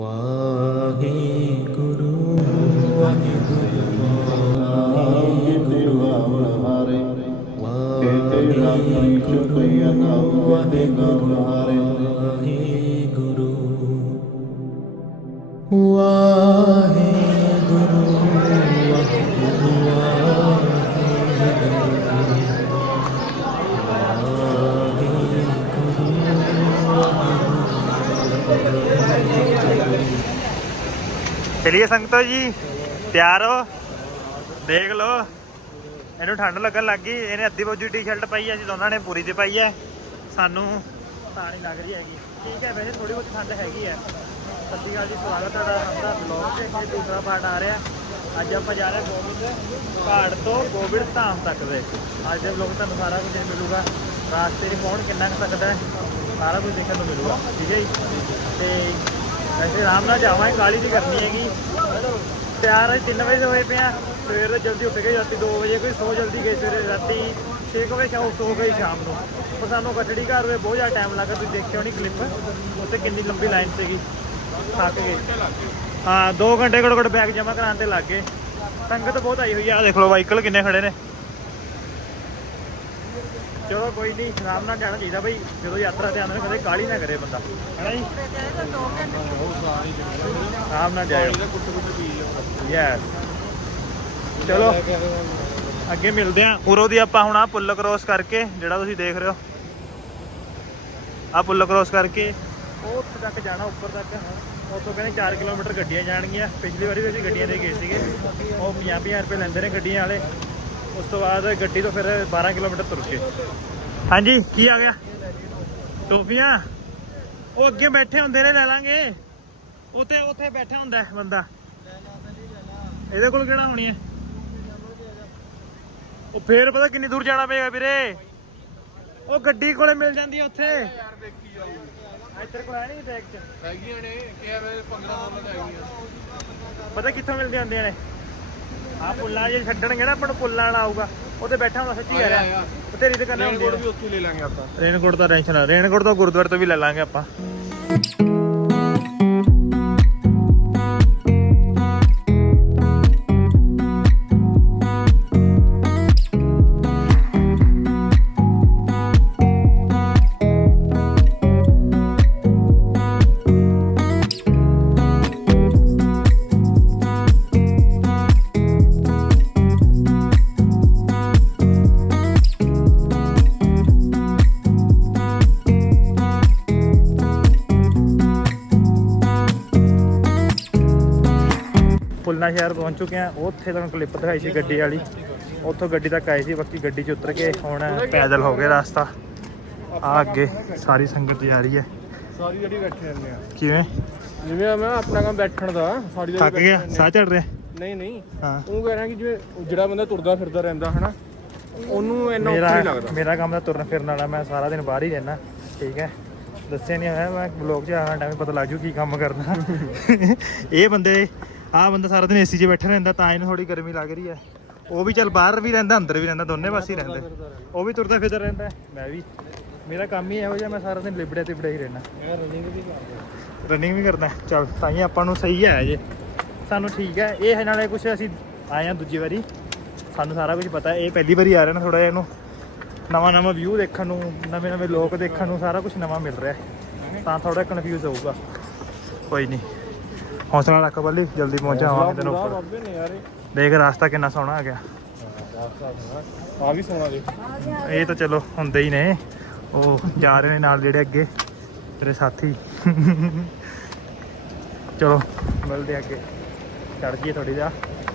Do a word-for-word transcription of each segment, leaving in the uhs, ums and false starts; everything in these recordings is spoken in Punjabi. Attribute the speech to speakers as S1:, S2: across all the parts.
S1: ਵਾਹਿਗੁਰੂ ਵਾਹਿਗੁਰੂ ਵਾਹਿਗੁਰੂ ਵਾਹਿਗੁਰੂ ਵਾਹਿਗੁਰੂ ਵਾਹਿਗੁਰੂ
S2: चलिए संगतो जी तैयार हो देख लो ਇਹਨੂੰ ਠੰਡ ਲੱਗਣ ਲੱਗ ਗਈ। ਇਹਨੇ ਅੱਧੀ ਬੋਝੀ ਟੀ-ਸ਼ਰਟ ਪਾਈ ਹੈ, ਅਸੀਂ ਦੋਨਾਂ ਨੇ ਪੂਰੀ ਤੇ ਪਾਈ ਹੈ। ਸਾਨੂੰ ਤਾਂ ਨਹੀਂ ਲੱਗ ਰਹੀ ਹੈਗੀ। ਠੀਕ ਹੈ, ਵੈਸੇ ਥੋੜੀ ਬਹੁਤੀ ਠੰਡ ਹੈਗੀ ਹੈ। ਸਤਿ ਸ਼੍ਰੀ ਅਕਾਲ ਜੀ, ਸਵਾਗਤ ਹੈ ਤੁਹਾਡਾ ਬਲੌਗ 'ਚ। ਇਹ ਦੂਸਰਾ ਪਾਰਟ ਆ ਰਿਹਾ। ਅੱਜ ਆਪਾਂ ਜਾ ਰਹੇ ਗੋਬਿੰਦ ਘਾਟ ਤੋਂ ਗੋਬਿੰਦ ਧਾਮ ਤੱਕ ਦੇ। ਅੱਜ ਦੇ ਬਲੌਗ ਤੁਹਾਨੂੰ ਸਾਰਾ ਕੁਝ ਮਿਲੂਗਾ। ਰਾਸਤੇ 'ਚ ਕੌਣ ਕਿੰਨਾ ਕੁ ਸਕਦਾ ਹੈ, ਸਾਰਾ ਕੁਝ ਦੇਖਣ ਨੂੰ ਮਿਲੂਗਾ। ਠੀਕ ਹੈ ਜੀ। ਤੇ ਵੈਸੇ ਆਰਾਮ ਨਾਲ ਜਾਵਾਂਗੇ, ਕਾਹਲੀ ਦੀ ਕਰਨੀ ਹੈਗੀ। ਤਿਆਰ ਅੱਜ ਤਿੰਨ ਵਜੇ ਹੋਏ ਪਏ ਆ। ਸਵੇਰ ਜਲਦੀ ਉੱਠ ਗਏ, ਰਾਤੀ ਦੋ ਵਜੇ ਕੋਈ ਸੌ ਜਲਦੀ ਗਏ, ਸਵੇਰੇ ਰਾਤੀ ਛੇ ਕੁ ਵਜੇ ਸ਼ਾਮ ਸੌ ਗਈ ਸ਼ਾਮ ਨੂੰ। ਪਰ ਸਾਨੂੰ ਗੱਡੀ ਘਰ ਹੋਏ ਬਹੁਤ ਜ਼ਿਆਦਾ ਟਾਈਮ ਲੱਗਾ। ਤੁਸੀਂ ਦੇਖਿਓ ਨਹੀਂ ਕਲਿੱਪ, ਉੱਥੇ ਕਿੰਨੀ ਲੰਬੀ ਲਾਈਨ ਸੀਗੀ। ਥੱਕ ਗਏ। ਹਾਂ, ਦੋ ਘੰਟੇ ਘੱਟੋ ਘੱਟ ਬੈਗ ਜਮ੍ਹਾਂ ਕਰਾਉਣ ਤੇ ਲੱਗ ਗਏ। ਸੰਗਤ ਬਹੁਤ ਆਈ ਹੋਈ ਆ, ਦੇਖ ਲਓ ਵਾਹੀਕਲ ਕਿੰਨੇ ਖੜੇ ਨੇ। ਚਲੋ ਕੋਈ ਨਹੀਂ, ਆਰਾਮ ਨਾਲ ਜਾਣਾ ਚਾਹੀਦਾ ਬਈ। ਜਦੋਂ ਯਾਤਰਾ ਤੇ ਆਉਂਦੇ ਨੇ ਕਦੇ ਕਾਹਲੀ ਨਾ ਕਰੇ ਬੰਦਾ, ਹੈ ਨਾ ਜੀ। ਆਰਾਮ ਨਾਲ ਜਾਇਓ। ਯੈਸ, ਚਲੋ ਅੱਗੇ ਮਿਲਦੇ ਆ। ਉਰੋਂ ਦੀ ਆਪਾਂ ਹੁਣ ਆ ਪੁੱਲ ਕ੍ਰੋਸ ਕਰਕੇ, ਜਿਹੜਾ ਤੁਸੀਂ ਦੇਖ ਰਹੇ ਹੋ, ਆ ਪੁੱਲ ਕ੍ਰੋਸ ਕਰਕੇ ਉਹ ਉੱਥੇ ਤੱਕ ਜਾਣਾ, ਉੱਪਰ ਤੱਕ। ਉੱਥੋਂ ਕਹਿੰਦੇ ਚਾਰ ਕਿਲੋਮੀਟਰ ਗੱਡੀਆਂ ਜਾਣਗੀਆਂ। ਪਿਛਲੀ ਵਾਰੀ ਵੀ ਅਸੀਂ ਗੱਡੀਆਂ ਦੇ ਗਏ ਸੀਗੇ, ਉਹ ਪੰਜਾਹ ਪੰਜਾਹ ਰੁਪਏ ਲੈਂਦੇ ਨੇ ਗੱਡੀਆਂ ਵਾਲੇ। ਉਸ ਤੋਂ ਬਾਅਦ ਗੱਡੀ ਤੋਂ ਫਿਰ ਬਾਰਾਂ ਕਿਲੋਮੀਟਰ ਤੁਰ ਕੇ। ਹਾਂਜੀ, ਕੀ ਆ ਗਿਆ? ਟੋਫੀਆਂ ਉਹ ਅੱਗੇ ਬੈਠੇ ਹੁੰਦੇ ਨੇ, ਲੈ ਲਾਂਗੇ। ਉੱਥੇ ਉੱਥੇ ਬੈਠਾ ਹੁੰਦਾ ਬੰਦਾ, ਇਹਦੇ ਕੋਲ ਕਿਹੜਾ ਹੋਣੀ ਹੈ? ਉਹ ਫੇਰ ਪਤਾ ਕਿੰਨੀ ਦੂਰ ਜਾਣਾ ਪਏਗਾ ਵੀਰੇ। ਉਹ ਗੱਡੀ ਕੋਲੇ ਮਿਲ ਜਾਂਦੀ ਹੈ ਉੱਥੇ। ਇੱਧਰ ਕੋਲ ਹੈ ਨਹੀਂ ਟੈਕ ਚ ਹੈਗੀਆਂ ਨੇ, ਪੰਦਰਾਂ ਪਤਾ ਕਿੱਥੋਂ ਮਿਲਦੀਆਂ ਹੁੰਦੀਆਂ ਨੇ? ਆਹ ਪੁੱਲਾਂ ਜੇ ਛੱਡਣਗੇ ਨਾ, ਆਪਾਂ ਨੂੰ ਪੁੱਲਾਂ ਵਾਲਾ ਆਊਗਾ, ਉੱਥੇ ਬੈਠਾ ਹੁੰਦਾ। ਸੱਚੀ ਯਾਰ, ਉੱਥੇ ਰੀਤ ਕਰਨਾ ਹੁੰਦੀ ਹੈ। ਵੀ ਉੱਥੋਂ ਲੈ ਲਾਂਗੇ ਆਪਾਂ। ਰੇਨਕੋਟ ਦਾ ਟੈਨਸ਼ਨ ਆ, ਰੇਨਕੋਟ ਤੋਂ ਗੁਰਦੁਆਰੇ ਤੋਂ ਵੀ ਲੈ ਲਾਂਗੇ ਆਪਾਂ। ਪੁੱਲਣਾ ਸ਼ਹਿਰ ਪਹੁੰਚ ਚੁੱਕੇ ਆ। ਉੱਥੇ ਤੁਹਾਨੂੰ ਕਲਿੱਪ ਦਿਖਾਈ ਸੀ ਗੱਡੀ ਵਾਲੀ, ਉੱਥੋਂ ਗੱਡੀ ਤੱਕ ਆਏ ਸੀ। ਬਾਕੀ ਗੱਡੀ 'ਚ ਉਤਰ ਕੇ ਹੁਣ ਪੈਦਲ ਹੋ ਗਏ ਰਸਤਾ। ਆ ਅੱਗੇ ਸਾਰੀ ਸੰਗਤ ਜਾ ਰਹੀ ਹੈ। ਸਾਰੀ ਜਿਹੜੀ ਬੈਠੇ ਰਹਿੰਦੇ ਆ। ਕਿਵੇਂ? ਜਿਵੇਂ ਮੈਂ ਆਪਣਾ ਕੰਮ ਬੈਠਣ ਦਾ, ਸਾਰੀ ਥੱਕ ਗਿਆ, ਸਾਹ ਚੜ ਰਿਹਾ। ਨਹੀਂ ਨਹੀਂ, ਹਾਂ ਉਹ ਕਹਿ ਰਿਹਾ ਕਿ ਜਿਵੇਂ ਜਿਹੜਾ ਬੰਦਾ ਤੁਰਦਾ ਫਿਰਦਾ ਰਹਿੰਦਾ ਹਨਾ, ਉਹਨੂੰ ਇੰਨਾ ਔਖਾ ਨਹੀਂ ਲੱਗਦਾ। ਮੇਰਾ ਕੰਮ ਤਾਂ ਤੁਰਨ ਫਿਰਨ ਵਾਲਾ, ਮੈਂ ਸਾਰਾ ਦਿਨ ਬਾਹਰ ਹੀ ਰਹਿਣਾ। ਠੀਕ ਹੈ, ਦੱਸਿਆ ਨਹੀਂ ਹੋਇਆ, ਮੈਂ ਬਲੌਗ 'ਚ ਆਉਣ ਟਾਈਮ ਪਤਾ ਲੱਗ ਜੂ ਕੀ ਕੰਮ ਕਰਨਾ। ਇਹ ਬੰਦੇ ਆਹ ਬੰਦਾ ਸਾਰਾ ਦਿਨ ਏਸੀ 'ਚ ਬੈਠਾ ਰਹਿੰਦਾ, ਤਾਂ ਇਹਨੂੰ ਥੋੜੀ ਗਰਮੀ ਲੱਗ ਰਹੀ ਹੈ। ਉਹ ਵੀ ਚੱਲ ਬਾਹਰ ਵੀ ਰਹਿੰਦਾ, ਅੰਦਰ ਵੀ ਰਹਿੰਦਾ, ਦੋਨੇ ਪਾਸੇ ਹੀ ਰਹਿੰਦੇ। ਉਹ ਵੀ ਤੁਰਦਾ ਫਿਰਦਾ ਰਹਿੰਦਾ, ਮੈਂ ਵੀ। ਮੇਰਾ ਕੰਮ ਹੀ ਇਹੋ ਜਿਹਾ, ਮੈਂ ਸਾਰਾ ਦਿਨ ਲਿਬੜਿਆ ਤਿਬੜਿਆ ਹੀ ਰਹਿਣਾ। ਰਨਿੰਗ ਵੀ ਕਰਦਾ ਰਨਿੰਗ ਵੀ ਕਰਦਾ ਚੱਲ ਤਾਂ ਹੀ ਆਪਾਂ ਨੂੰ ਸਹੀ ਹੈ ਜੇ। ਸਾਨੂੰ ਠੀਕ ਹੈ। ਇਹ ਨਾਲੇ ਕੁਛ ਅਸੀਂ ਆਏ ਹਾਂ ਦੂਜੀ ਵਾਰੀ, ਸਾਨੂੰ ਸਾਰਾ ਕੁਝ ਪਤਾ। ਇਹ ਪਹਿਲੀ ਵਾਰੀ ਆ ਰਿਹਾ ਨਾ, ਥੋੜ੍ਹਾ ਜਿਹਾ ਇਹਨੂੰ ਨਵਾਂ ਨਵਾਂ ਵਿਊ ਦੇਖਣ ਨੂੰ, ਨਵੇਂ ਨਵੇਂ ਲੋਕ ਦੇਖਣ ਨੂੰ, ਸਾਰਾ ਕੁਝ ਨਵਾਂ ਮਿਲ ਰਿਹਾ, ਤਾਂ ਥੋੜ੍ਹਾ ਕਨਫਿਊਜ਼ ਹੋਊਗਾ। ਕੋਈ ਨਹੀਂ, ਹੌਸਲਾ ਰੱਖ ਬੱਲੀ, ਜਲਦੀ ਪਹੁੰਚਾਵਾਂਗੇ ਤੈਨੂੰ ਉੱਪਰ। ਦੇਖ ਰਾਸਤਾ ਕਿੰਨਾ ਸੋਹਣਾ ਆ ਗਿਆ। ਆ ਵੀ ਸੋਹਣਾ ਦੇਖ। ਇਹ ਤਾਂ ਚਲੋ ਹੁੰਦੇ ਹੀ ਨੇ, ਉਹ ਜਾ ਰਹੇ ਨੇ ਨਾਲ ਜਿਹੜੇ ਅੱਗੇ ਤੇਰੇ ਸਾਥੀ। ਚਲੋ ਮਿਲਦੇ ਅੱਗੇ, ਚੜ ਗਈ ਥੋੜੀ ਜਿਹਾ।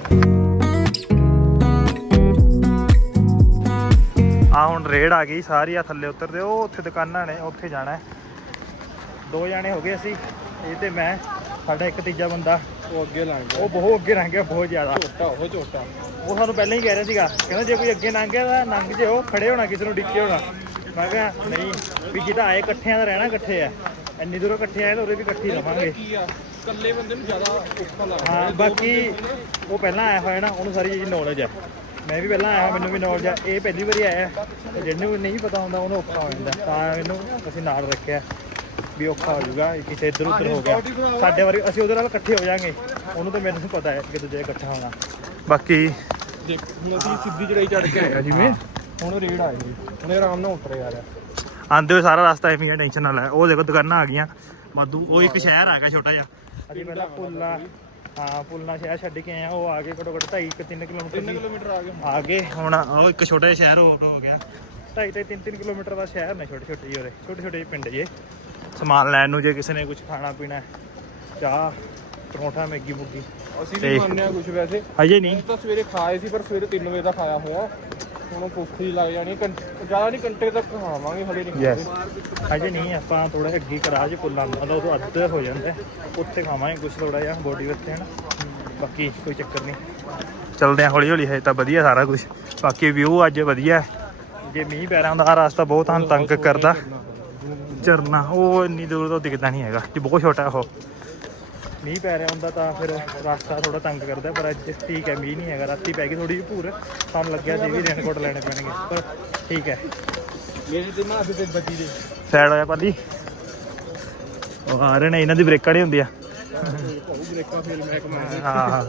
S2: ਆ ਹੁਣ ਰੇਡ ਆ ਗਈ ਸਾਰੀ, ਆ ਥੱਲੇ ਉਤਰਦੇ। ਉਹ ਉੱਥੇ ਦੁਕਾਨਾਂ ਨੇ, ਉੱਥੇ ਜਾਣਾ। ਦੋ ਜਾਣੇ ਹੋ ਗਏ ਅਸੀਂ, ਇਹ ਤੇ ਮੈਂ। ਸਾਡਾ ਇੱਕ ਤੀਜਾ ਬੰਦਾ ਉਹ ਅੱਗੇ ਲੰਘ ਗਿਆ, ਉਹ ਬਹੁਤ ਅੱਗੇ ਲੰਘ ਗਿਆ, ਬਹੁਤ ਜ਼ਿਆਦਾ ਝੋਟਾ। ਉਹ ਝੋਟਾ ਉਹ ਸਾਨੂੰ ਪਹਿਲਾਂ ਹੀ ਕਹਿ ਰਿਹਾ ਸੀਗਾ, ਕਹਿੰਦਾ ਜੇ ਕੋਈ ਅੱਗੇ ਲੰਘ ਗਿਆ ਤਾਂ ਲੰਘ ਜਿਓ, ਖੜੇ ਹੋਣਾ, ਕਿਸੇ ਨੂੰ ਡਿੱਕੇ ਹੋਣਾ। ਮੈਂ ਕਿਹਾ ਨਹੀਂ, ਵੀ ਜਿੱਦਾਂ ਆਏ ਇਕੱਠਿਆਂ ਦਾ ਰਹਿਣਾ, ਇਕੱਠੇ ਆ। ਇੰਨੀ ਦੂਰੋਂ ਇਕੱਠੇ ਆਏ ਤਾਂ ਉਰੇ ਵੀ ਇਕੱਠੇ ਰਵਾਂਗੇ। ਇਕੱਲੇ ਬੰਦੇ ਨੂੰ ਜ਼ਿਆਦਾ ਔਖਾ ਲੱਗਦਾ। ਹਾਂ, ਬਾਕੀ ਉਹ ਪਹਿਲਾਂ ਆਇਆ ਹੋਇਆ ਨਾ, ਉਹਨੂੰ ਸਾਰੀ ਚੀਜ਼ ਨੌਲੇਜ ਆ। ਮੈਂ ਵੀ ਪਹਿਲਾਂ ਆਇਆ, ਮੈਨੂੰ ਵੀ ਨੌਲੇਜ ਆ। ਇਹ ਪਹਿਲੀ ਵਾਰੀ ਆਇਆ, ਜਿਹਨੂੰ ਨਹੀਂ ਪਤਾ ਹੁੰਦਾ ਉਹਨੂੰ ਔਖਾ ਹੋ ਜਾਂਦਾ, ਤਾਂ ਇਹਨੂੰ ਅਸੀਂ ਨਾਲ ਰੱਖਿਆ। ਵੀ ਔਖਾ ਹੋ ਜਾਊਗਾ ਕਿਤੇ ਇੱਧਰ ਉੱਧਰ ਹੋ ਗਿਆ ਸਾਡੇ ਵਾਰੀ ਅਸੀਂ ਉਹਦੇ ਨਾਲ ਇਕੱਠੇ ਹੋ ਜਾਾਂਗੇ ਉਹਨੂੰ ਤਾਂ ਮੈਨੂੰ ਪਤਾ ਹੈ ਕਿ ਦੂਜੇ ਇਕੱਠਾ ਹੋਣਾ ਬਾਕੀ
S3: ਦੇਖ ਹੁਣ ਅਸੀਂ ਸਿੱਧੀ ਚੜਾਈ ਚੜ ਕੇ ਆਇਆ ਜਿਵੇਂ ਹੁਣ ਰੇਡ ਆਏ ਜੀ ਹੁਣ ਆਰਾਮ ਨਾਲ ਉੱਤਰ ਜਾ ਰਿਹਾ
S2: ਆਂਦੇ ਹੋਏ ਸਾਰਾ ਰਸਤਾ ਐਵੇਂ ਹੀ ਟੈਨਸ਼ਨ ਨਾ ਲੈ ਉਹ ਦੇਖੋ ਦੁਕਾਨਾਂ ਆ ਗਈਆਂ ਵਾਧੂ ਉਹ ਇੱਕ ਸ਼ਹਿਰ ਆ ਗਿਆ ਛੋਟਾ ਜਿਹਾ ਅਸੀਂ ਪਹਿਲਾਂ ਪੁੱਲਾ ਹਾਂ ਪੁੱਲਣਾ ਸ਼ਹਿਰ ਛੱਡ ਕੇ ਆਏ ਆ ਉਹ ਆ ਗਏ ਘੱਟੋ ਘੱਟ ਢਾਈ ਤਿੰਨ ਕਿਲੋਮੀਟਰ
S3: ਤਿੰਨ ਕਿਲੋਮੀਟਰ ਆ ਗਏ
S2: ਆ ਗਏ ਹੁਣ ਉਹ ਇੱਕ ਛੋਟਾ ਜਿਹਾ ਸ਼ਹਿਰ ਹੋਰ ਹੋ ਗਿਆ ਢਾਈ ਢਾਈ ਤਿੰਨ ਤਿੰਨ ਕਿਲੋਮੀਟਰ ਦਾ ਸ਼ਹਿਰ ਨੇ ਛੋਟੇ ਛੋਟੇ ਜਿਹੇ ਉਹਦੇ ਛੋਟੇ ਛੋਟੇ ਜਿਹੇ ਪਿੰਡ ਜੇ ਸਮਾਨ ਲੈਣ ਨੂੰ ਜੇ ਕਿਸੇ ਨੇ ਕੁਝ ਖਾਣਾ ਪੀਣਾ ਚਾਹ ਪਰੌਂਠਾ ਮੈਗੀ ਮੁੱਗੀ
S3: ਅਸੀਂ ਵੀ ਖਾਂਦੇ ਆ ਕੁਝ ਵੈਸੇ
S2: ਅਜੇ ਨਹੀਂ
S3: ਤਾਂ ਸਵੇਰੇ ਖਾਏ ਸੀ ਪਰ ਸਵੇਰੇ ਤਿੰਨ ਵਜੇ ਦਾ ਖਾਇਆ ਹੋਇਆ ਹੁਣ ਭੁੱਖ ਹੀ ਲੱਗ ਜਾਣੀ ਜ਼ਿਆਦਾ ਨਹੀਂ ਘੰਟੇ ਤੱਕ ਖਾਵਾਂਗੇ ਹਲੇ ਨਹੀਂ
S2: ਅਜੇ ਨਹੀਂ ਆਪਾਂ ਥੋੜਾ ਅੱਗੇ ਕਰਾਜ ਪੁੱਲਾਂ ਦਾ ਉਹ ਅੱਧ ਹੋ ਜਾਂਦਾ ਉੱਥੇ ਖਾਵਾਂਗੇ ਕੁਝ ਥੋੜਾ ਜਿਹਾ ਬੋਡੀ ਵਾਸਤੇ ਹਨ ਬਾਕੀ ਕੋਈ ਚੱਕਰ ਨਹੀਂ ਚੱਲਦੇ ਆ ਹੌਲੀ ਹੌਲੀ ਹੈ ਤਾਂ ਵਧੀਆ ਸਾਰਾ ਕੁਝ ਬਾਕੀ ਵਿਊ ਅੱਜ ਵਧੀਆ ਜੇ ਮੀਂਹ ਪੈ ਰਿਹਾ ਹੁੰਦਾ ਆਹ ਰਸਤਾ ਬਹੁਤ ਹਨ ਤੰਗ ਕਰਦਾ ਝਰਨਾ ਉਹ ਇੰਨੀ ਦੂਰ ਤੋਂ ਦਿਖਦਾ ਨਹੀਂ ਹੈਗਾ ਜੀ ਬਹੁਤ ਛੋਟਾ ਉਹ ਮੀਂਹ ਪੈ ਰਿਹਾ ਹੁੰਦਾ ਤਾਂ ਫਿਰ ਰਸਤਾ ਥੋੜਾ ਤੰਗ ਕਰਦਾ ਪਰ ਅੱਜ ਠੀਕ ਹੈ ਮੀਂਹ ਨਹੀਂ ਹੈਗਾ ਰਾਤੀ ਪੈ ਗਈ ਥੋੜੀ ਜਿਹੀ ਭੂਰ ਸਾਨੂੰ ਲੱਗਿਆ ਸੀ ਵੀ ਰੇਨਕੋਟ ਲੈਣੇ ਪੈਣਗੇ ਪਰ ਠੀਕ ਹੈ
S3: ਮੇਰੇ ਤੇ ਮਾਂ ਤੇ ਬੱਜੀ ਦੇ
S2: ਸਾਈਡ ਹੋਇਆ ਪਾਲੀ ਉਹ ਆ ਰਹੇ ਨੇ ਇਹਨਾਂ ਦੀ ਬ੍ਰੇਕਾਂ ਨਹੀਂ ਹੁੰਦੀਆਂ
S3: ਬ੍ਰੇਕਾਂ ਫੇਲ ਮੈਂ ਕਮਾਇਆ
S2: ਹਾਂ ਹਾਂ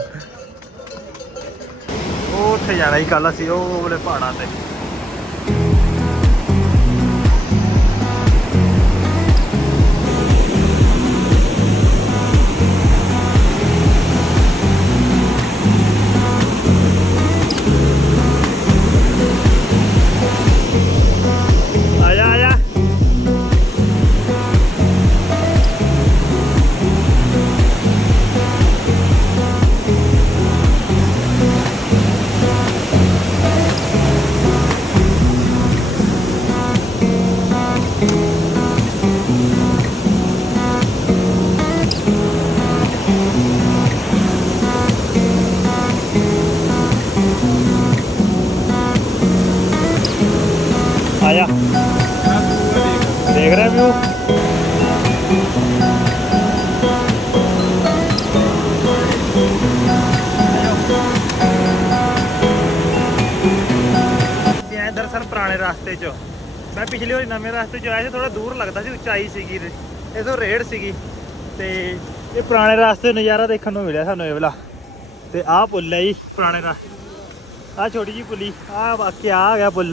S2: ਉਹ ਉੱਥੇ ਜਾਣਾ ਹੀ ਕੱਲ ਅਸੀਂ ਉਹ ਵਾਲੇ ਪਹਾੜਾਂ ਤੇ ਆਇਆ ਦੇਖ ਰਿਹਾ ਵਿਊ ਐ ਦਰਅਸਲ ਪੁਰਾਣੇ ਰਸਤੇ 'ਚ ਮੈਂ ਪਿਛਲੇ ਵਾਰੀ ਨਵੇਂ ਰਸਤੇ 'ਚ ਆਇਆ ਸੀ ਥੋੜਾ ਦੂਰ ਲੱਗਦਾ ਸੀ ਉਚਾਈ ਸੀਗੀ ਇਥੋਂ ਰੇਡ ਸੀਗੀ ਤੇ ਇਹ ਪੁਰਾਣੇ ਰਸਤੇ ਨਜ਼ਾਰਾ ਦੇਖਣ ਨੂੰ ਮਿਲਿਆ ਸਾਨੂੰ ਇਹ ਵਾਲਾ ਤੇ ਆਹ ਪੁੱਲ ਹੈ ਜੀ ਪੁਰਾਣੇ ਰਸਤੇ ਆਹ ਛੋਟੀ ਜਿਹੀ ਪੁੱਲੀ ਆਹ ਬਾਕੀ ਆ ਗਿਆ ਪੁੱਲ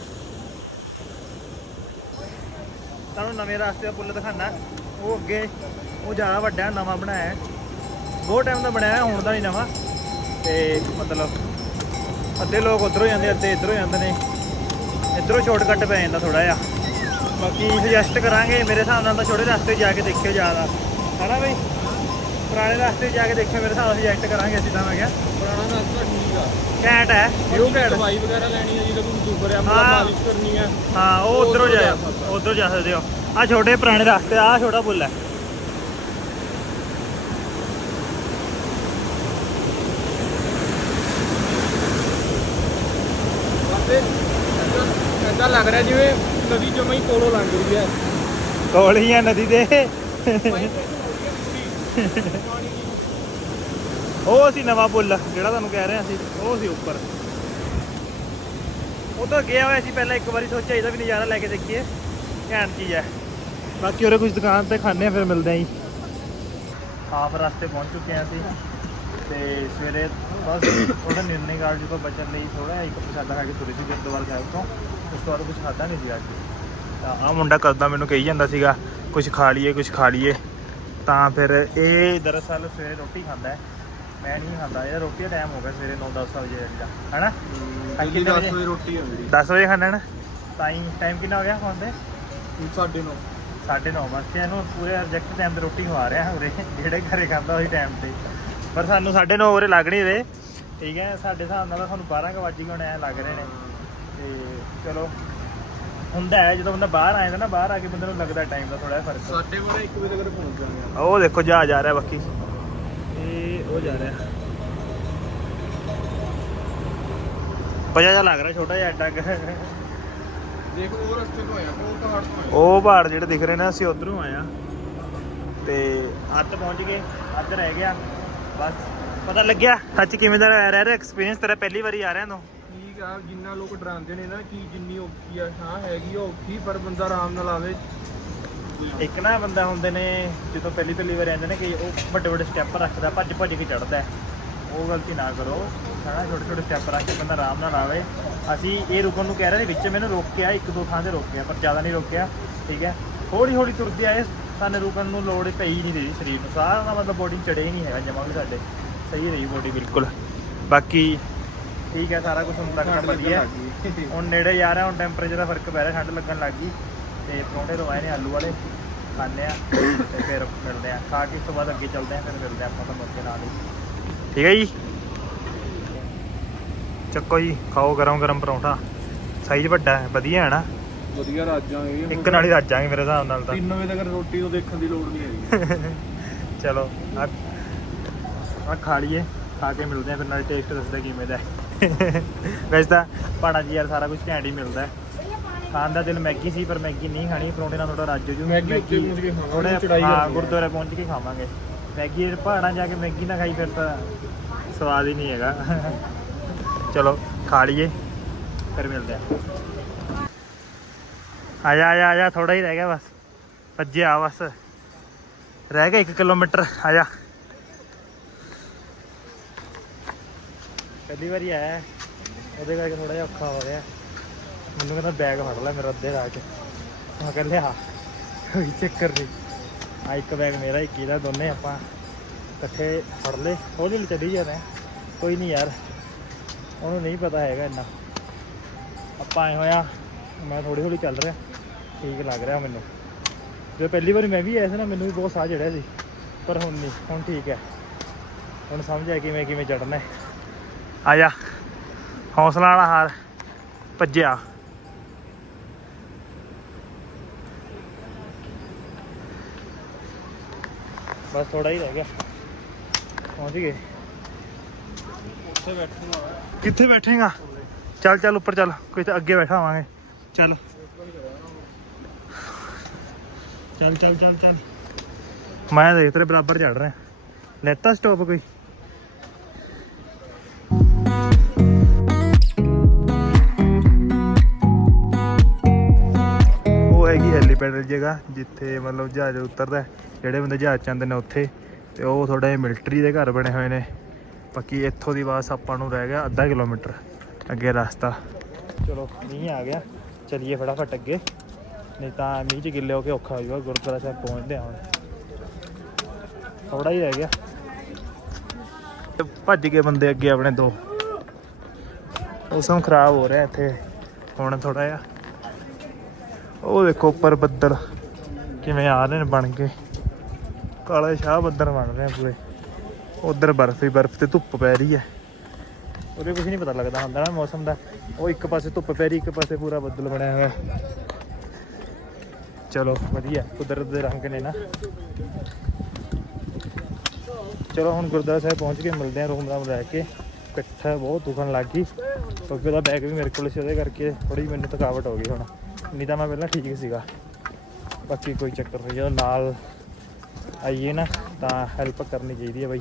S2: ਤੁਹਾਨੂੰ ਨਵੇਂ ਰਸਤੇ ਦਾ ਪੁੱਲ ਦਿਖਾਣਾ ਉਹ ਅੱਗੇ ਉਹ ਜ਼ਿਆਦਾ ਵੱਡਾ ਨਵਾਂ ਬਣਾਇਆ ਬਹੁਤ ਟਾਈਮ ਦਾ ਬਣਾਇਆ ਹੁਣ ਦਾ ਨਹੀਂ ਨਵਾਂ ਤੇ ਮਤਲਬ ਅੱਧੇ ਲੋਕ ਉੱਧਰੋਂ ਜਾਂਦੇ ਅੱਧੇ ਇੱਧਰੋਂ ਜਾਂਦੇ ਨੇ ਇੱਧਰੋਂ ਸ਼ਾਰਟਕੱਟ ਪੈ ਜਾਂਦਾ ਥੋੜਾ ਜਿਹਾ ਬਾਕੀ ਸੁਜੈਸਟ ਕਰਾਂਗੇ ਮੇਰੇ ਹਿਸਾਬ ਨਾਲ ਤਾਂ ਛੋਟੇ ਰਸਤੇ ਜਾ ਕੇ ਦੇਖਿਓ ਜ਼ਿਆਦਾ ਹੈ ਨਾ ਬਈ ਪੁਰਾਣੇ ਰਸਤੇ ਜਾ ਕੇ ਦੇਖਿਓ ਮੇਰੇ ਹਿਸਾਬ ਨਾਲ ਸੁਜੈਸਟ ਕਰਾਂਗੇ ਅਸੀਂ ਤਾਂ ਮੈਂ ਕਿਹਾ
S3: ਪੁਰਾਣਾ ਰਸਤਾ ਠੀਕ ਆ
S2: ਘੈਂਟ ਹੈ ਵਿਊ ਘੈਂਟ
S3: ਦਵਾਈ ਵਗੈਰਾ ਲੈਣੀ ਹੈ ਜਿਹਦਾ ਕੋਈ ਦੁੱਖ ਰਿਹਾ ਮਤਲਬ ਮਾਲਿਸ਼ ਕਰਨੀ ਹੈ
S2: ਹਾਂ ਉਹ ਉੱਧਰੋਂ ਜਾ ਉੱਧਰੋਂ ਜਾ ਸਕਦੇ ਹੋ ਆਹ ਛੋਟੇ ਪੁਰਾਣੇ ਰਸਤੇ ਆਹ ਛੋਟਾ ਪੁੱਲ ਹੈ
S3: ਏਦਾਂ ਲੱਗ ਰਿਹਾ ਜਿਵੇਂ ਨਦੀ ਜਮਾਂ ਹੀ ਕੋਲੋਂ ਲੰਘ ਰਹੀ ਹੈ
S2: ਕੋਲ ਹੀ ਆ ਨਦੀ ਦੇ ਉਹ ਸੀ ਨਵਾਂ ਪੁੱਲ ਜਿਹੜਾ ਤੁਹਾਨੂੰ ਕਹਿ ਰਹੇ ਸੀ ਉਹ ਸੀ ਉੱਪਰ ਉਹ ਤਾਂ ਗਿਆ ਹੋਇਆ ਸੀ ਪਹਿਲਾਂ ਇੱਕ ਵਾਰੀ ਸੋਚਿਆ ਇਹਦਾ ਵੀ ਨਜ਼ਾਰਾ ਲੈ ਕੇ ਦੇਖੀਏ ਘੈਂਟ ਚੀਜ਼ ਹੈ ਬਾਕੀ ਉਹਦੇ ਕੁਝ ਦੁਕਾਨ ਤੇ ਖਾਂਦੇ ਆ ਫਿਰ ਮਿਲਦੇ ਆਂ ਜੀ ਹਾਫ ਰਸਤੇ ਪਹੁੰਚ ਚੁੱਕੇ ਹਾਂ ਅਸੀਂ ਤੇ ਸਵੇਰੇ ਬਸ ਥੋੜਾ ਨਿਰਣੇ ਕਾਲਜ ਤੋਂ ਬਚਣ ਲਈ ਥੋੜਾ ਇੱਕ ਪ੍ਰਸ਼ਾਦਾ ਖਾ ਕੇ ਤੁਰੇ ਸੀ ਗੁਰਦੁਆਰਾ ਸਾਹਿਬ ਤੋਂ ਉਸ ਤੋਂ ਬਾਅਦ ਕੁਝ ਖਾਧਾ ਨਹੀਂ ਸੀ ਅੱਜ ਤਾਂ ਆਹ ਮੁੰਡਾ ਕਰਦਾ ਮੈਨੂੰ ਕਹੀ ਜਾਂਦਾ ਸੀਗਾ ਕੁਝ ਖਾ ਲਈਏ ਕੁਝ ਖਾ ਲਈਏ ਤਾਂ ਫਿਰ ਇਹ ਦਰਅਸਲ ਸਵੇਰੇ ਰੋਟੀ ਖਾਂਦਾ ਹੈ ਮੈਂ ਨਹੀਂ ਖਾਂਦਾ ਇਹ ਰੋਟੀ ਦਾ ਟਾਈਮ ਹੋ ਗਿਆ ਸਵੇਰੇ ਨੌ ਦਸ ਵਜੇ ਦਾ ਹੈ ਨਾ
S3: ਕਿੰਨੇ ਵਜੇ ਰੋਟੀ ਹੁੰਦੀ
S2: ਦਸ ਵਜੇ ਖਾਣਾ ਨਾ ਤਾਂ ਹੀ ਟਾਈਮ ਕਿੰਨਾ ਹੋ ਗਿਆ ਖਾਣ ਦੇ
S3: ਸਾਢੇ ਨੌ
S2: ਸਾਢੇ ਨੌ ਬੱਚੇ ਇਹਨੂੰ ਪੂਰੇ ਐਗਜ਼ੈਕਟ ਟਾਈਮ ਤੇ ਰੋਟੀ ਖਵਾ ਰਿਹਾ ਉਰੇ ਜਿਹੜੇ ਘਰੇ ਖਾਂਦਾ ਉਹੀ ਟਾਈਮ ਤੇ ਪਰ ਸਾਨੂੰ ਸਾਢੇ ਨੌ ਉਰੇ ਲੱਗ ਨਹੀਂ ਰਹੇ ਠੀਕ ਹੈ ਸਾਡੇ ਹਿਸਾਬ ਨਾਲ ਸਾਨੂੰ ਬਾਰਾਂ ਕੁ ਵੱਜ ਗਏ ਹੁਣ ਐਂ ਲੱਗ ਰਹੇ ਨੇ ਤੇ ਚਲੋ ਹੁੰਦਾ ਹੈ ਜਦੋਂ ਬੰਦਾ ਬਾਹਰ ਆ ਜਾਂਦਾ ਨਾ ਬਾਹਰ ਆ ਕੇ ਬੰਦੇ ਨੂੰ ਲੱਗਦਾ ਟਾਈਮ ਦਾ ਥੋੜਾ ਜਿਹਾ ਫਰਕ
S3: ਸਾਡੇ ਕੋਲ ਇੱਕ ਵਜੇ ਤੱਕ ਪਹੁੰਚ ਜਾਵਾਂਗੇ
S2: ਉਹ ਦੇਖੋ ਜਹਾਜ਼ ਆ ਰਿਹਾ ਬਾਕੀ ਇਹ ਉਹ ਜਾ ਰਿਹਾ ਬਜਾ ਜਿਹਾ ਲੱਗ ਰਿਹਾ ਛੋਟਾ ਜਿਹਾ ਐਡਾ
S3: ਦੇਖ ਉਹ ਰਸਤੇ ਤੋਂ ਆਇਆ ਉਹ ਪਹਾੜ ਤੋਂ ਆਇਆ
S2: ਉਹ ਪਹਾੜ ਜਿਹੜੇ ਦਿਖ ਰਹੇ ਨੇ ਅਸੀਂ ਉਧਰੋਂ ਆਇਆ ਤੇ ਅੱਧ ਪਹੁੰਚ ਗਏ ਅੱਧ ਰਹਿ ਗਿਆ ਬਸ ਪਤਾ ਲੱਗਿਆ ਸੱਚ ਕਿਵੇਂ ਦਾ ਰਹਿ ਰਿਹਾ ਐਕਸਪੀਰੀਅੰਸ ਤੇਰਾ ਪਹਿਲੀ ਵਾਰੀ ਆ ਰਿਹਾ ਤੂੰ
S3: ਠੀਕ ਆ ਜਿੰਨਾ ਲੋਕ ਡਰਾਉਂਦੇ ਨੇ ਨਾ ਕਿ ਜਿੰਨੀ ਔਖੀ ਆ ਹਾਂ ਹੈਗੀ ਆ ਔਖੀ ਪਰ ਬੰਦਾ ਆਰਾਮ ਨਾਲ ਆਵੇ
S2: ਇੱਕ ਨਾ ਬੰਦਾ ਹੁੰਦੇ ਨੇ ਜਦੋਂ ਪਹਿਲੀ ਪਹਿਲੀ ਵਾਰ ਆਉਂਦੇ ਨੇ ਕਿ ਉਹ ਵੱਡੇ ਵੱਡੇ ਸਟੈਪ ਰੱਖਦਾ, ਭੱਜ ਭੱਜ ਕੇ ਚੜ੍ਹਦਾ, ਉਹ ਗਲਤੀ ਨਾ ਕਰੋ। ਸਾਰਾ ਛੋਟੇ ਛੋਟੇ ਸਟੈਪ ਰੱਖ ਕੇ ਬੰਦਾ ਆਰਾਮ ਨਾਲ ਆਵੇ। ਅਸੀਂ ਇਹ ਰੁਕਣ ਨੂੰ ਕਹਿ ਰਹੇ ਨੇ, ਵਿੱਚ ਮੈਨੂੰ ਰੋਕਿਆ, ਇੱਕ ਦੋ ਥਾਂ 'ਤੇ ਰੋਕਿਆ ਪਰ ਜ਼ਿਆਦਾ ਨਹੀਂ ਰੋਕਿਆ, ਠੀਕ ਹੈ। ਹੌਲੀ ਹੌਲੀ ਤੁਰਦੇ ਆਏ, ਸਾਨੂੰ ਰੁਕਣ ਨੂੰ ਲੋੜ ਪਈ ਨਹੀਂ ਰਹੀ ਸਰੀਰ ਨੂੰ, ਸਾਰਾ ਦਾ ਮਤਲਬ ਬੋਡੀ ਚੜ੍ਹੇ ਹੀ ਨਹੀਂ ਹੈਗਾ ਜਮਾਂ ਵੀ, ਸਾਡੇ ਸਹੀ ਰਹੀ ਬੋਡੀ ਬਿਲਕੁਲ। ਬਾਕੀ ਠੀਕ ਹੈ, ਸਾਰਾ ਕੁਝ ਹੁਣ ਤੱਕ ਤਾਂ ਵਧੀਆ। ਹੁਣ ਨੇੜੇ ਜਾ ਰਿਹਾ, ਹੁਣ ਟੈਂਪਰੇਚਰ ਦਾ ਫਰਕ ਪੈ ਰਿਹਾ, ਠੰਡ ਲੱਗਣ ਲੱਗ ਗਈ। ਤੇ ਪਰੌਂਠੇ ਰਵਾਏ ਨੇ ਆਲੂ ਵਾਲੇ, ਖਾਂਦੇ ਆ ਤੇ ਫਿਰ ਮਿਲਦੇ ਆ। ਖਾ ਕੇ ਇਸ ਤੋਂ ਬਾਅਦ ਅੱਗੇ ਚੱਲਦੇ ਆ, ਫਿਰ ਮਿਲਦੇ ਆ ਆਪਾਂ ਤਾਂ ਮੁਰਗੇ ਨਾਲ ਹੀ, ਠੀਕ ਹੈ ਜੀ। ਚੱਕੋ ਜੀ, ਖਾਓ ਗਰਮ ਗਰਮ ਪਰੌਂਠਾ, ਸਾਈਜ਼ ਵੱਡਾ ਹੈ, ਵਧੀਆ ਹੈ ਨਾ,
S3: ਵਧੀਆ ਰਾਜਾਂਗੇ।
S2: ਇੱਕ ਨਾਲ ਹੀ ਰੱਜਾਂਗੇ ਮੇਰੇ ਹਿਸਾਬ ਨਾਲ ਤਾਂ।
S3: ਤਿੰਨ ਵਜੇ ਤੱਕ ਰੋਟੀ ਨੂੰ ਦੇਖਣ ਦੀ ਲੋੜ ਨਹੀਂ ਹੈਗੀ।
S2: ਚਲੋ ਆ ਆ ਖਾ ਲਈਏ, ਖਾ ਕੇ ਮਿਲਦੇ ਆ ਫਿਰ, ਨਾਲ ਟੇਸਟ ਦੱਸਦਾ ਕਿਵੇਂ ਦਾ। ਵੈਸੇ ਤਾਂ ਪਹਾੜਾਂ 'ਚ ਯਾਰ ਸਾਰਾ ਕੁਝ ਘੈਂਟ ਹੀ ਮਿਲਦਾ। ਖਾਣ ਦਾ ਦਿਲ ਮੈਗੀ ਸੀ ਪਰ ਮੈਗੀ ਨਹੀਂ ਖਾਣੀ, ਪਰੌਂਠੇ ਨਾਲ ਥੋੜਾ ਰੱਜ ਜੂ। ਮੈਗੀ ਥੋੜਾ ਹਾਂ ਗੁਰਦੁਆਰੇ ਪਹੁੰਚ ਕੇ ਖਾਵਾਂਗੇ ਮੈਗੀ। ਪਹਾੜਾਂ ਜਾ ਕੇ ਮੈਗੀ ਨਾ ਖਾਈ ਫਿਰ ਤਾਂ ਸਵਾਦ ਹੀ ਨਹੀਂ ਹੈਗਾ। ਚਲੋ ਖਾ ਲਈਏ ਫਿਰ ਮਿਲਦੇ ਆ। ਆ ਜਾ ਆ ਜਾ ਆ ਜਾ, ਥੋੜਾ ਹੀ ਰਹਿ ਗਿਆ ਬਸ, ਭੱਜਿਆ ਬਸ, ਰਹਿ ਗਿਆ ਇੱਕ ਕਿਲੋਮੀਟਰ। ਆ ਜਾ, ਪਹਿਲੀ ਵਾਰੀ ਆਇਆ ਉਹਦੇ ਕਰਕੇ ਥੋੜਾ ਜਿਹਾ ਔਖਾ ਹੋ ਰਿਹਾ। ਮੈਨੂੰ ਕਹਿੰਦਾ ਬੈਗ ਫੜ ਲੈ ਮੇਰਾ ਅੱਧੇ ਰਾਹ 'ਚ, ਮੈਂ ਕਿਹਾ ਲਿਆ, ਕੋਈ ਚੱਕਰ ਨਹੀਂ। ਆ ਇੱਕ ਬੈਗ ਮੇਰਾ, ਇੱਕ ਇਹਦਾ, ਦੋਨੇ ਆਪਾਂ ਇਕੱਠੇ ਫੜ ਲਏ। ਹੌਲੀ ਹੌਲੀ ਚੱਲੀ ਜਾਂਦੇ, ਕੋਈ ਨਹੀਂ ਯਾਰ, ਉਹਨੂੰ ਨਹੀਂ ਪਤਾ ਹੈਗਾ ਇੰਨਾ। ਆਪਾਂ ਆਏ ਹੋਇਆ, ਮੈਂ ਥੋੜ੍ਹੀ ਹੌਲੀ ਚੱਲ ਰਿਹਾ, ਠੀਕ ਲੱਗ ਰਿਹਾ ਮੈਨੂੰ। ਜਦੋਂ ਪਹਿਲੀ ਵਾਰੀ ਮੈਂ ਵੀ ਆਇਆ ਸੀ ਨਾ, ਮੈਨੂੰ ਵੀ ਬਹੁਤ ਸਾਹ ਚੜਿਆ ਸੀ, ਪਰ ਹੁਣ ਨਹੀਂ, ਹੁਣ ਠੀਕ ਹੈ, ਹੁਣ ਸਮਝ ਆਇਆ ਕਿਵੇਂ ਕਿਵੇਂ ਚੜ੍ਹਨਾ। ਆ ਜਾ, ਹੌਸਲਾ ਵਾਲਾ ਹਾਰ, ਭੱਜਿਆ। ਬਸ ਥੋੜਾ ਹੀ ਰਹਿ ਗਿਆ, ਪਹੁੰਚ ਗਏ। ਉੱਥੇ ਬੈਠੂਗਾ, ਕਿੱਥੇ ਬੈਠੇਗਾ? ਚੱਲ ਚੱਲ ਉੱਪਰ ਚੱਲ, ਕੋਈ ਤਾਂ ਅੱਗੇ ਬੈਠਾ ਹੋਵਾਂਗੇ। ਚੱਲ ਚੱਲ ਚੱਲ ਚੱਲ ਚੱਲ, ਮੈਂ ਦੇਖ ਤੇਰੇ ਬਰਾਬਰ ਚੜ ਰਿਹਾ। ਲੈਤਾ ਸਟੋਪ ਕੋਈ? ਉਹ ਹੈਗੀ ਹੈਲੀਪੈਡ ਜਗ੍ਹਾ ਜਿੱਥੇ ਮਤਲਬ ਜਹਾਜ਼ ਉਤਰਦਾ, ਜਿਹੜੇ ਬੰਦੇ ਜਹਾਜ਼ 'ਚ ਆਉਂਦੇ ਨੇ ਉੱਥੇ। ਤੇ ਉਹ ਥੋੜਾ ਜਿਹਾ ਮਿਲਟਰੀ ਦੇ ਘਰ ਬਣੇ ਹੋਏ ਨੇ। ਬਾਕੀ ਇੱਥੋਂ ਦੀ ਬਸ ਆਪਾਂ ਨੂੰ ਰਹਿ ਗਿਆ ਅੱਧਾ ਕਿਲੋਮੀਟਰ ਅੱਗੇ ਰਸਤਾ। ਚਲੋ ਮੀਂਹ ਆ ਗਿਆ, ਚਲੀਏ ਫਟਾਫਟ ਅੱਗੇ, ਨਹੀਂ ਤਾਂ ਮੀਂਹ 'ਚ ਗਿੱਲੇ ਹੋ ਕੇ ਔਖਾ ਹੋ ਜਾਊਗਾ। ਗੁਰਦੁਆਰਾ ਸਾਹਿਬ ਪਹੁੰਚਦੇ ਹਾਂ, ਹੁਣ ਥੋੜਾ ਹੀ ਰਹਿ ਗਿਆ। ਭੱਜ ਗਏ ਬੰਦੇ ਅੱਗੇ ਆਪਣੇ ਦੋ। ਮੌਸਮ ਖਰਾਬ ਹੋ ਰਿਹਾ ਇੱਥੇ ਹੁਣ ਥੋੜਾ ਜਿਹਾ। ਉਹ ਦੇਖੋ ਉੱਪਰ ਬੱਦਲ ਕਿਵੇਂ ਆ ਰਹੇ ਨੇ ਬਣ ਕੇ, ਕਾਲੇ ਸ਼ਾਹ ਬੱਦਲ ਬਣ ਰਹੇ ਪੂਰੇ। ਉਧਰ ਬਰਫ਼ ਹੀ ਬਰਫ਼ ਤੇ ਧੁੱਪ ਪੈ ਰਹੀ ਹੈ, ਉਹਦੇ ਕੁਝ ਨਹੀਂ ਪਤਾ ਲੱਗਦਾ ਹੁੰਦਾ ਨਾ ਮੌਸਮ ਦਾ। ਉਹ ਇੱਕ ਪਾਸੇ ਧੁੱਪ ਪੈ ਰਹੀ, ਇੱਕ ਪਾਸੇ ਪੂਰਾ ਬੱਦਲ ਬਣਿਆ ਹੋਇਆ। ਚਲੋ ਵਧੀਆ, ਕੁਦਰਤ ਦੇ ਰੰਗ ਨੇ ਨਾ। ਚਲੋ ਹੁਣ ਗੁਰਦੁਆਰਾ ਸਾਹਿਬ ਪਹੁੰਚ ਕੇ ਮਿਲਦੇ ਹਾਂ, ਰੂਮ ਰਾਮ ਲੈ ਕੇ। ਪਿੱਠ ਬਹੁਤ ਦੁਖਣ ਲੱਗ ਗਈ ਕਿਉਂਕਿ ਉਹਦਾ ਬੈਗ ਵੀ ਮੇਰੇ ਕੋਲ ਸੀ, ਉਹਦੇ ਕਰਕੇ ਥੋੜ੍ਹੀ ਮੈਨੂੰ ਥਕਾਵਟ ਹੋ ਗਈ ਹੁਣ, ਨਹੀਂ ਤਾਂ ਮੈਂ ਪਹਿਲਾਂ ਠੀਕ ਸੀਗਾ। ਬਾਕੀ ਕੋਈ ਚੱਕਰ ਨਹੀਂ, ਜਦੋਂ ਨਾਲ ਆਈਏ ਨਾ ਤਾਂ ਹੈਲਪ ਕਰਨੀ ਚਾਹੀਦੀ ਹੈ ਬਾਈ।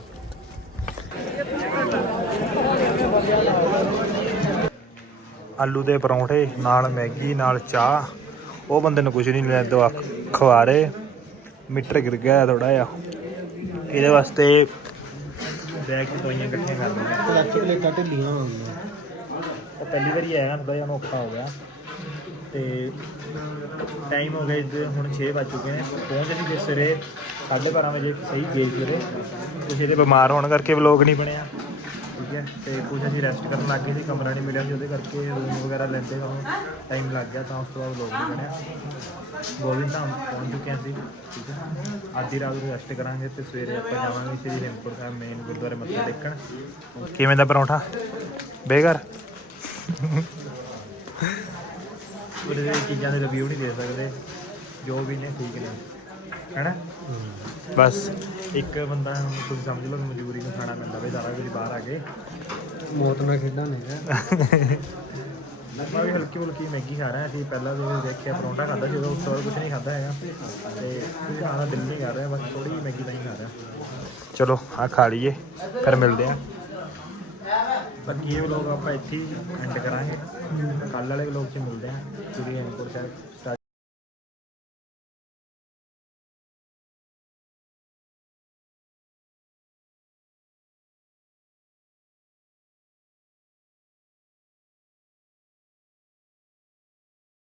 S2: ਆਲੂ ਦੇ ਪਰੌਂਠੇ ਨਾਲ ਮੈਗੀ ਨਾਲ ਚਾਹ, ਉਹ ਬੰਦੇ ਨੂੰ ਕੁਝ ਨਹੀਂ ਲੈ ਦਵਾ ਖਵਾ ਰਹੇ। ਮੀਟਰ ਗਿਰ ਗਿਆ ਥੋੜਾ ਜਿਹਾ, ਇਹਦੇ ਵਾਸਤੇ ਬੈਗ 'ਚ ਦਵਾਈਆਂ ਇਕੱਠੀਆਂ ਕਰ ਲਈਆਂ।
S1: ਪਲੇਟਾਂ ਢਿੱਲੀਆਂ ਹੋ ਗਈਆਂ,
S2: ਉਹ ਪਹਿਲੀ ਵਾਰੀ ਆਇਆ, ਥੋੜਾ ਜਿਹਾ ਔਖਾ ਹੋ ਗਿਆ। ਤੇ ਟਾਈਮ ਹੋ ਗਿਆ ਇੱਧਰ, ਹੁਣ ਛੇ ਵੱਜ ਚੁੱਕੇ ਨੇ। ਪਹੁੰਚ ਅਸੀਂ ਸਵੇਰੇ ਸਾਢੇ ਬਾਰਾਂ ਵਜੇ ਸਹੀ ਗਏ ਸਵੇਰੇ, ਕੁਛ ਇਹਦੇ ਬਿਮਾਰ ਹੋਣ ਕਰਕੇ ਵਲੋਗ ਨਹੀਂ ਬਣਿਆ, ਠੀਕ ਹੈ। ਅਤੇ ਕੁਝ ਅਸੀਂ ਰੈਸਟ ਕਰਨ ਲੱਗ ਗਏ ਸੀ, ਕਮਰਾ ਨਹੀਂ ਮਿਲਿਆ ਸੀ, ਉਹਦੇ ਕਰਕੇ ਰੂਮ ਵਗੈਰਾ ਲੈਂਦੇ ਸਾਨੂੰ ਟਾਈਮ ਲੱਗ ਗਿਆ, ਤਾਂ ਉਸ ਤੋਂ ਬਾਅਦ ਵਲੋਗ ਨਹੀਂ ਬਣਿਆ। ਗੋਬਿੰਦ ਧਾਮ ਪਹੁੰਚ ਚੁੱਕੇ ਅਸੀਂ, ਠੀਕ ਹੈ। ਅੱਧੀ ਰਾਤ ਨੂੰ ਰੈਸਟ ਕਰਾਂਗੇ ਅਤੇ ਸਵੇਰੇ ਆਪਾਂ ਜਾਵਾਂਗੇ ਸ਼੍ਰੀ ਹੇਮਕੁੰਟ ਸਾਹਿਬ ਮੇਨ ਗੁਰਦੁਆਰੇ ਮੱਥਾ ਟੇਕਣ। ਕਿਵੇਂ ਦਾ ਪਰੌਂਠਾ ਬੇਘਰ? ਉਹਦੇ ਚੀਜ਼ਾਂ ਦੇ ਰਿਵਿਊ ਨਹੀਂ ਦੇ ਸਕਦੇ, ਜੋ ਵੀ ਨੇ ਠੀਕ ਨੇ, ਹੈ ਨਾ। ਬਸ ਇੱਕ ਬੰਦਾ ਹੁਣ ਤੁਸੀਂ ਸਮਝ ਲਓ ਮਜ਼ਦੂਰੀ ਨੂੰ ਖਾਣਾ ਪੈਂਦਾ ਬਈ, ਸਾਰਾ ਕੁਝ ਬਾਹਰ ਆ ਕੇ
S1: ਮੌਤ ਨਾਲ ਖੇਡਾਂ ਨੇ।
S2: ਮੈਂ ਵੀ ਹਲਕੀ ਫੁਲਕੀ ਮੈਗੀ ਖਾ ਰਿਹਾ ਸੀ, ਪਹਿਲਾਂ ਵੀ ਦੇਖਿਆ ਪਰੌਂਠਾ ਖਾਧਾ ਸੀ, ਉਦੋਂ ਉਸ ਤੋਂ ਬਾਅਦ ਕੁਛ ਨਹੀਂ ਖਾਧਾ ਹੈਗਾ, ਅਤੇ ਕੁਝ ਖਾਣ ਦਾ ਦਿਲ ਨਹੀਂ ਕਰ ਰਿਹਾ, ਬਸ ਥੋੜ੍ਹੀ ਜਿਹੀ ਮੈਗੀ ਤਾਂ ਹੀ ਖਾ ਰਿਹਾ। ਚਲੋ ਆਹ ਖਾ ਲਈਏ ਫਿਰ ਮਿਲਦੇ ਹਾਂ। ਬਾਕੀ ਇਹ ਵਲੋਗ ਆਪਾਂ ਇੱਥੇ ਹੀ ਐਂਡ ਕਰਾਂਗੇ, ਕੱਲ੍ਹ ਵਾਲੇ ਵਲੋਗ 'ਚ ਮਿਲਦੇ ਹਾਂ ਸ਼੍ਰੀ ਹੇਮਕੁੰਟ ਸਾਹਿਬ।